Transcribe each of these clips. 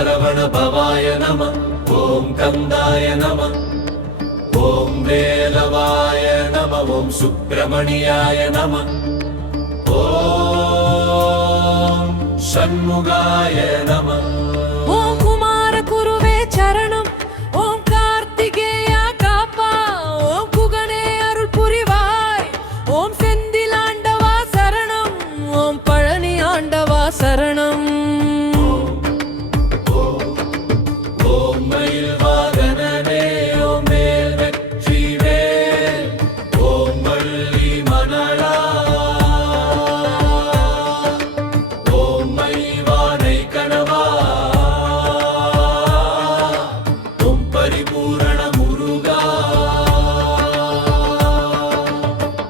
சரவண பவாய நம. ஓம் கந்தாய நம. ஓம் வேலவாய நம. ஓம் சுப்பிரமணியாய நம. ஓம் சண்முகாய நம. ஓம் குமார குருவே சரணம். ஓம் கார்த்திகேயா காப்பா. ஓம் குகனே அருள் புரிவாய். ஓம் செந்தில் ஆண்டவா சரணம். ஓம் பழனி ஆண்டவா சரணம். ஓம் மயில் வாகனனே. ஓம் மேல் வெற்றி வேல். ஓம் வள்ளி மணலா. ஓம் மைவானை கணவா. ஓம் பரிபூரண முருகா.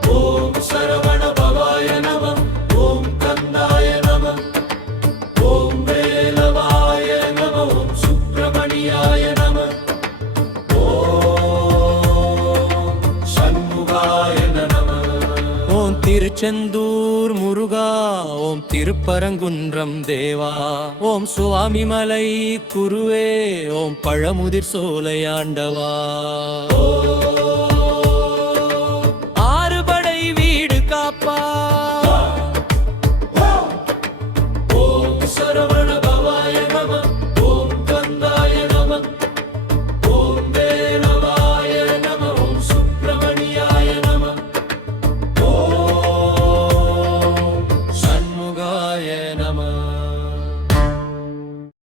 ஓம் சரவண பவாய நம. ஓம் கந்தாய நம. ஓம் வேலவாய நம. ஓம் சுப்பிரமணியாய நம. ஓம் சண்முகாய நம. ஓம் திருச்செந்தூர் முருகா. ஓம் திருப்பரங்குன்றம் தேவா. ஓம் சுவாமிமலை குருவே. ஓம் பழமுதிர் சோலை ஆண்டவா. ஓம்